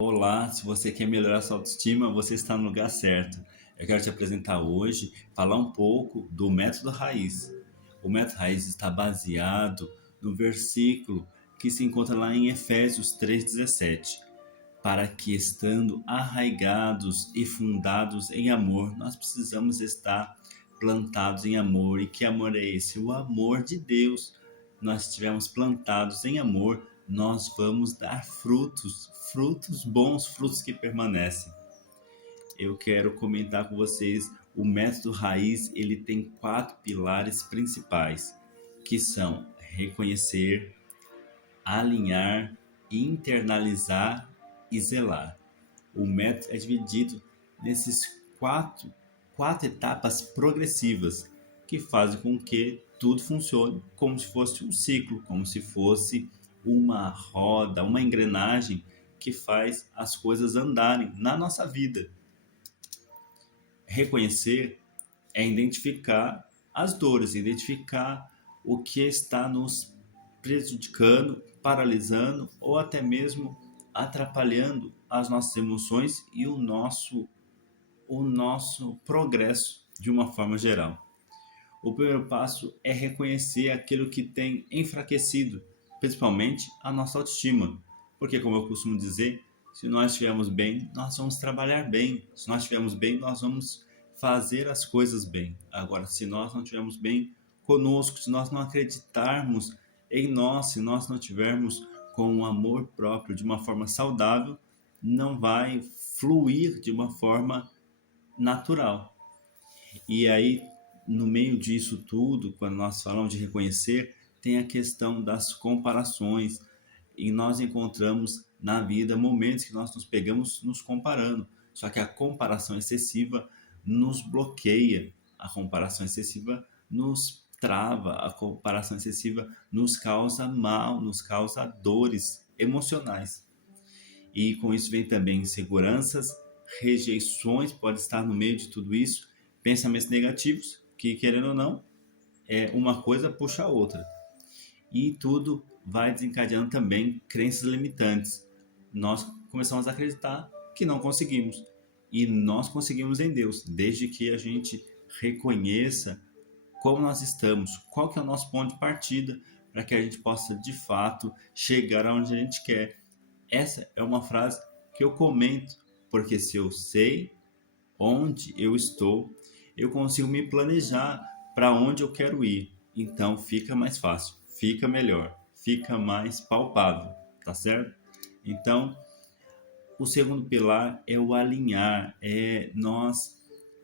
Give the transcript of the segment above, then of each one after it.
Olá, se você quer melhorar sua autoestima, você está no lugar certo. Eu quero te apresentar hoje, falar um pouco do método raiz. O método raiz está baseado no versículo que se encontra lá em Efésios 3,17. Para que, estando arraigados e fundados em amor, nós precisamos estar plantados em amor. E que amor é esse? O amor de Deus. Nós estivermos plantados em amor, nós vamos dar frutos, frutos bons, frutos que permanecem. Eu quero comentar com vocês o método raiz. Ele tem 4 pilares principais, que são reconhecer, alinhar, internalizar e zelar. O método é dividido nesses quatro etapas progressivas que fazem com que tudo funcione como se fosse um ciclo, como se fosse uma roda, uma engrenagem que faz as coisas andarem na nossa vida. Reconhecer é identificar as dores, identificar o que está nos prejudicando, paralisando ou até mesmo atrapalhando as nossas emoções e o nosso progresso de uma forma geral. O primeiro passo é reconhecer aquilo que tem enfraquecido, principalmente a nossa autoestima. Porque, como eu costumo dizer, se nós estivermos bem, nós vamos trabalhar bem. Se nós estivermos bem, nós vamos fazer as coisas bem. Agora, se nós não estivermos bem conosco, se nós não acreditarmos em nós, se nós não tivermos com um amor próprio de uma forma saudável, não vai fluir de uma forma natural. E aí, no meio disso tudo, quando nós falamos de reconhecer, tem a questão das comparações. E nós encontramos na vida momentos que nós nos pegamos nos comparando. Só que a comparação excessiva nos bloqueia, a comparação excessiva nos trava, a comparação excessiva nos causa mal, nos causa dores emocionais. E com isso vem também inseguranças, rejeições, pode estar no meio de tudo isso, pensamentos negativos, que querendo ou não, uma coisa puxa a outra. E tudo vai desencadeando também crenças limitantes. Nós começamos a acreditar que não conseguimos. E nós conseguimos em Deus, desde que a gente reconheça como nós estamos, qual que é o nosso ponto de partida, para que a gente possa de fato chegar aonde a gente quer. Essa é uma frase que eu comento, porque se eu sei onde eu estou, eu consigo me planejar para onde eu quero ir. Então fica mais fácil, fica melhor, fica mais palpável, tá certo? Então, o segundo pilar é o alinhar, nós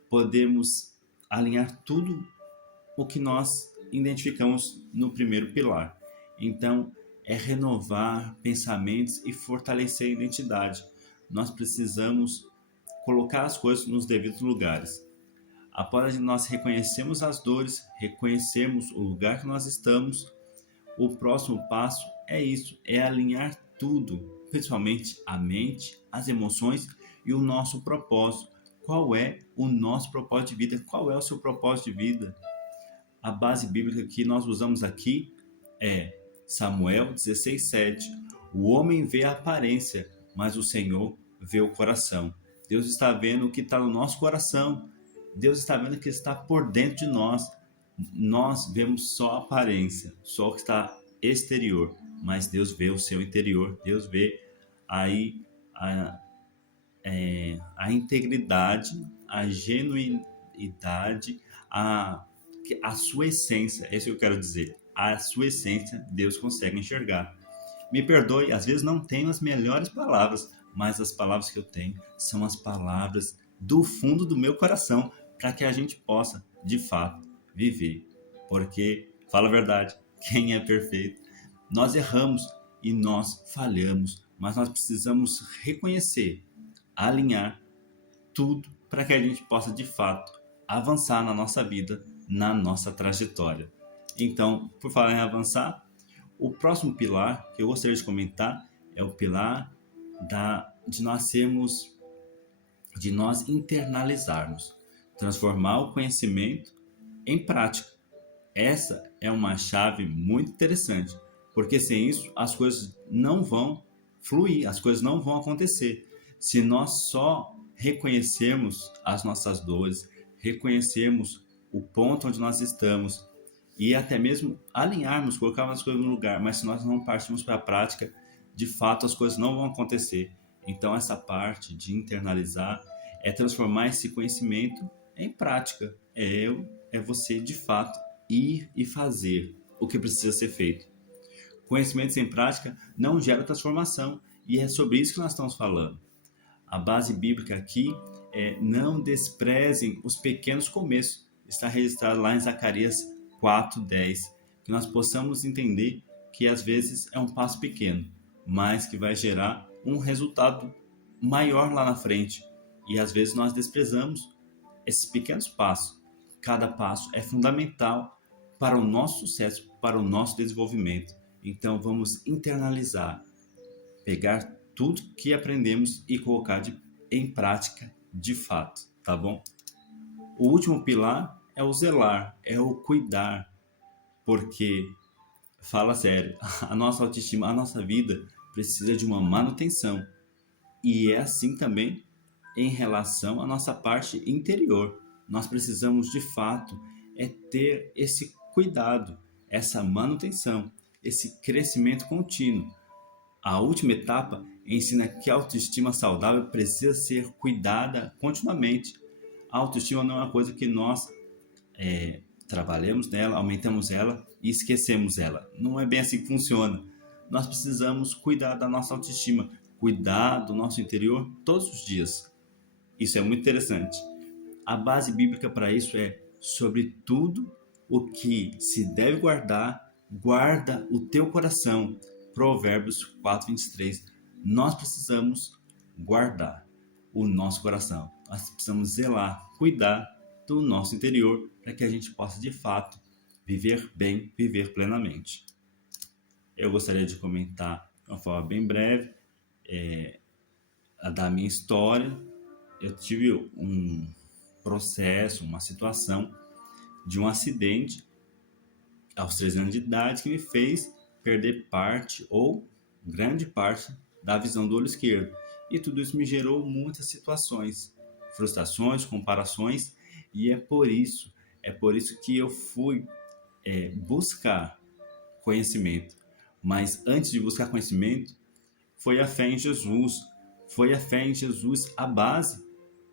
podemos alinhar tudo o que nós identificamos no primeiro pilar. Então, é renovar pensamentos e fortalecer a identidade. Nós precisamos colocar as coisas nos devidos lugares. Após nós reconhecermos as dores, reconhecermos o lugar que nós estamos, o próximo passo é isso, é alinhar tudo, principalmente a mente, as emoções e o nosso propósito. Qual é o nosso propósito de vida? Qual é o seu propósito de vida? A base bíblica que nós usamos aqui é Samuel 16:7. O homem vê a aparência, mas o Senhor vê o coração. Deus está vendo o que está no nosso coração. Deus está vendo o que está por dentro de nós. Nós vemos só a aparência, só o que está exterior, mas Deus vê o seu interior. Deus vê aí a, a integridade, a genuinidade, a sua essência. É isso que eu quero dizer. A sua essência Deus consegue enxergar. Me perdoe, às vezes não tenho as melhores palavras, mas as palavras que eu tenho são as palavras do fundo do meu coração, para que a gente possa, de fato, viver. Porque, fala a verdade, quem é perfeito? Nós erramos e nós falhamos, mas nós precisamos reconhecer, alinhar tudo para que a gente possa, de fato, avançar na nossa vida, na nossa trajetória. Então, por falar em avançar, o próximo pilar que eu gostaria de comentar é o pilar de nós internalizarmos, transformar o conhecimento em prática. Essa é uma chave muito interessante, porque sem isso as coisas não vão fluir, as coisas não vão acontecer. Se nós só reconhecermos as nossas dores, reconhecermos o ponto onde nós estamos e até mesmo alinharmos, colocarmos as coisas no lugar, mas se nós não partirmos para a prática, de fato as coisas não vão acontecer. Então essa parte de internalizar é transformar esse conhecimento em prática. É você de fato ir e fazer o que precisa ser feito. Conhecimento sem prática não gera transformação e é sobre isso que nós estamos falando. A base bíblica aqui é não desprezem os pequenos começos. Está registrado lá em Zacarias 4:10, que nós possamos entender que às vezes é um passo pequeno, mas que vai gerar um resultado maior lá na frente. E às vezes nós desprezamos esses pequenos passos. Cada passo é fundamental para o nosso sucesso, para o nosso desenvolvimento. Então vamos internalizar, pegar tudo que aprendemos e colocar em prática de fato, tá bom? O último pilar é o zelar, é o cuidar, porque, fala sério, a nossa autoestima, a nossa vida precisa de uma manutenção. E é assim também em relação à nossa parte interior. Nós precisamos de fato ter esse cuidado, essa manutenção, esse crescimento contínuo. A última etapa ensina que a autoestima saudável precisa ser cuidada continuamente. A autoestima não é uma coisa que nós trabalhamos nela, aumentamos ela e esquecemos ela. Não é bem assim que funciona. Nós precisamos cuidar da nossa autoestima, cuidar do nosso interior todos os dias. Isso é muito interessante. A base bíblica para isso é: sobre tudo o que se deve guardar, guarda o teu coração. Provérbios 4:23. Nós precisamos guardar o nosso coração. Nós precisamos zelar, cuidar do nosso interior para que a gente possa de fato viver bem, viver plenamente. Eu gostaria de comentar de uma forma bem breve da minha história. Eu tive um processo, uma situação de um acidente aos 13 anos de idade que me fez perder parte ou grande parte da visão do olho esquerdo. E tudo isso me gerou muitas situações, frustrações, comparações, e é por isso que eu fui buscar conhecimento. Mas antes de buscar conhecimento, foi a fé em Jesus. Foi a fé em Jesus a base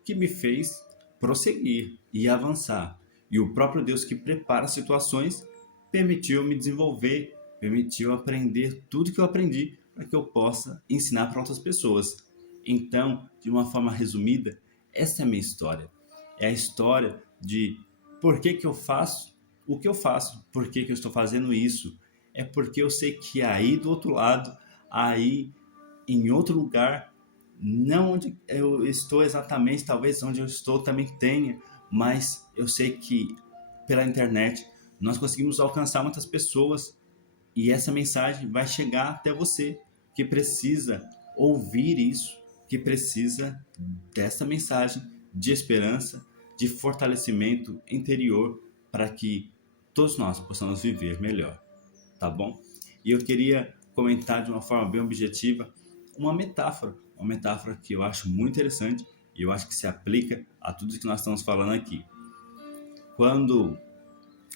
que me fez prosseguir e avançar. E o próprio Deus que prepara situações permitiu me desenvolver, permitiu aprender tudo que eu aprendi para que eu possa ensinar para outras pessoas. Então, de uma forma resumida, essa é a minha história. É a história de por que eu faço o que eu faço, por que eu estou fazendo isso. É porque eu sei que aí do outro lado, aí em outro lugar, não onde eu estou exatamente, talvez onde eu estou também tenha, mas eu sei que pela internet nós conseguimos alcançar muitas pessoas e essa mensagem vai chegar até você, que precisa ouvir isso, que precisa dessa mensagem de esperança, de fortalecimento interior para que todos nós possamos viver melhor, tá bom? E eu queria comentar de uma forma bem objetiva uma metáfora que eu acho muito interessante e eu acho que se aplica a tudo que nós estamos falando aqui. Quando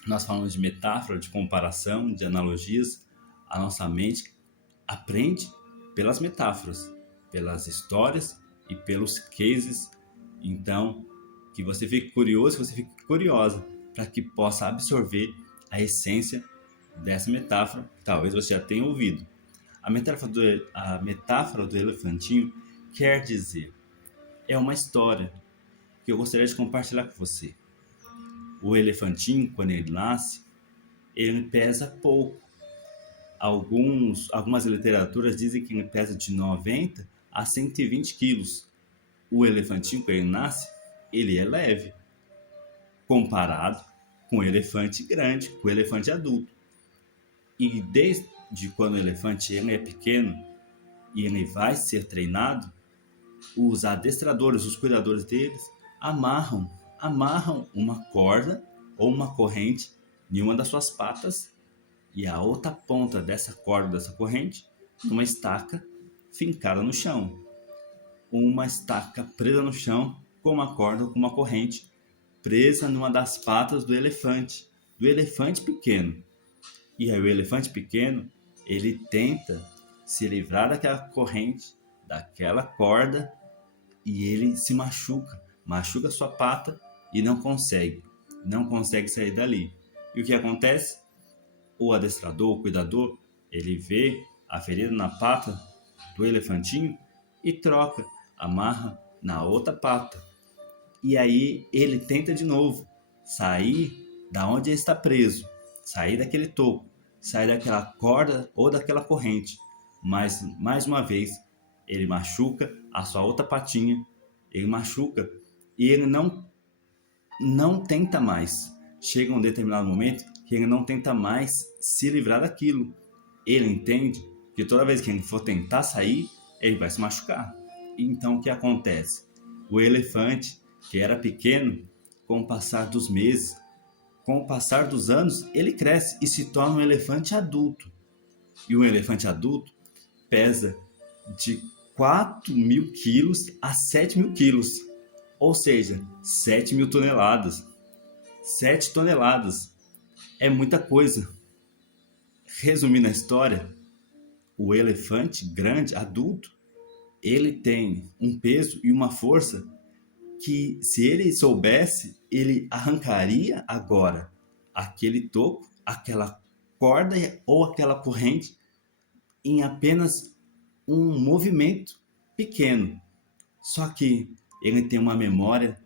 nós falamos de metáfora, de comparação, de analogias, a nossa mente aprende pelas metáforas, pelas histórias e pelos cases. Então, que você fique curioso, que você fique curiosa, para que possa absorver a essência dessa metáfora, que talvez você já tenha ouvido. A metáfora do elefantinho quer dizer, é uma história que eu gostaria de compartilhar com você. O elefantinho, quando ele nasce, ele pesa pouco. Algumas literaturas dizem que ele pesa de 90 a 120 quilos. O elefantinho, quando ele nasce, ele é leve, comparado com o elefante grande, com o elefante adulto. E desde quando o elefante ele é pequeno e ele vai ser treinado, os adestradores, os cuidadores deles, amarram uma corda ou uma corrente em uma das suas patas e a outra ponta dessa corda, dessa corrente, numa estaca fincada no chão, uma estaca presa no chão com uma corda ou com uma corrente presa numa das patas do elefante pequeno. E aí o elefante pequeno, ele tenta se livrar daquela corrente, daquela corda, e ele se machuca sua pata e não consegue sair dali. E o que acontece? O adestrador, o cuidador, ele vê a ferida na pata do elefantinho e troca, amarra na outra pata. E aí ele tenta de novo sair da onde ele está preso, sair daquele toco, sair daquela corda ou daquela corrente. Mas, mais uma vez, ele machuca a sua outra patinha, ele machuca e ele não tenta mais. Chega um determinado momento que ele não tenta mais se livrar daquilo. Ele entende que toda vez que ele for tentar sair, ele vai se machucar. Então o que acontece? O elefante, que era pequeno, com o passar dos meses, com o passar dos anos, ele cresce e se torna um elefante adulto. E um elefante adulto pesa de 4.000 quilos a 7.000 quilos, ou seja, 7.000 toneladas. 7 toneladas é muita coisa. Resumindo a história, o elefante grande, adulto, ele tem um peso e uma força que, se ele soubesse, ele arrancaria agora aquele toco, aquela corda ou aquela corrente em apenas um movimento pequeno. Só que ele tem uma memória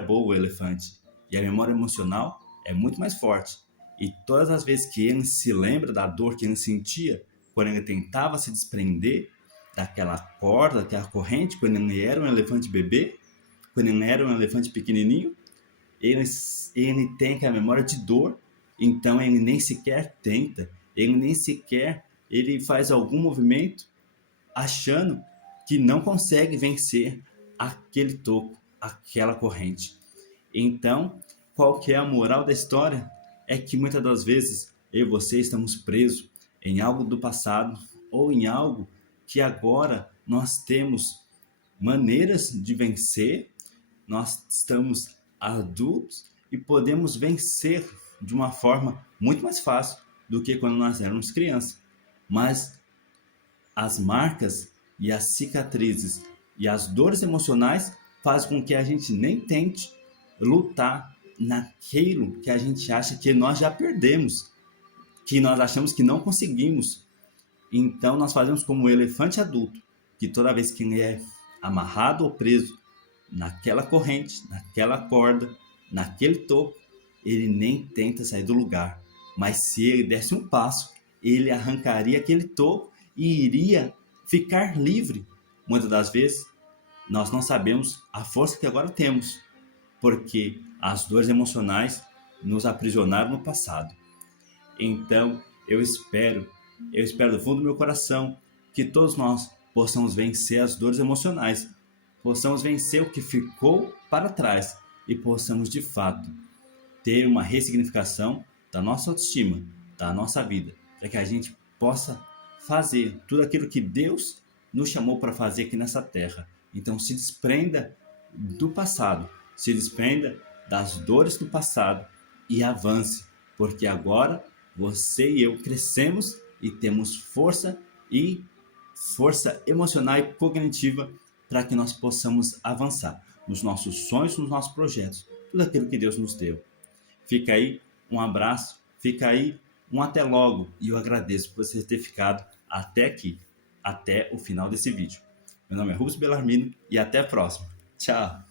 boa, o elefante, e a memória emocional é muito mais forte. E todas as vezes que ele se lembra da dor que ele sentia quando ele tentava se desprender daquela corda, daquela corrente, quando ele era um elefante bebê, quando ele era um elefante pequenininho, ele tem aquela memória de dor, então ele nem sequer tenta, ele faz algum movimento achando que não consegue vencer aquele toco, aquela corrente. Então, qual que é a moral da história? É que muitas das vezes eu e você estamos presos em algo do passado ou em algo que agora nós temos maneiras de vencer, nós estamos adultos e podemos vencer de uma forma muito mais fácil do que quando nós éramos crianças. Mas as marcas e as cicatrizes e as dores emocionais fazem com que a gente nem tente lutar naquilo que a gente acha que nós já perdemos, que nós achamos que não conseguimos. Então nós fazemos como o elefante adulto, que toda vez que ele é amarrado ou preso naquela corrente, naquela corda, naquele toco, ele nem tenta sair do lugar. Mas se ele desse um passo, ele arrancaria aquele toco e iria ficar livre. Muitas das vezes, nós não sabemos a força que agora temos, porque as dores emocionais nos aprisionaram no passado. Então, eu espero do fundo do meu coração que todos nós possamos vencer as dores emocionais, possamos vencer o que ficou para trás e possamos, de fato, ter uma ressignificação da nossa autoestima, da nossa vida, para que a gente possa fazer tudo aquilo que Deus nos chamou para fazer aqui nessa terra. Então, se desprenda do passado, se desprenda das dores do passado e avance, porque agora você e eu crescemos e temos força emocional e cognitiva para que nós possamos avançar nos nossos sonhos, nos nossos projetos, tudo aquilo que Deus nos deu. Fica aí um abraço, fica aí um até logo, e eu agradeço por você ter ficado até aqui, até o final desse vídeo. Meu nome é Rubens Bellarmino e até a próxima. Tchau!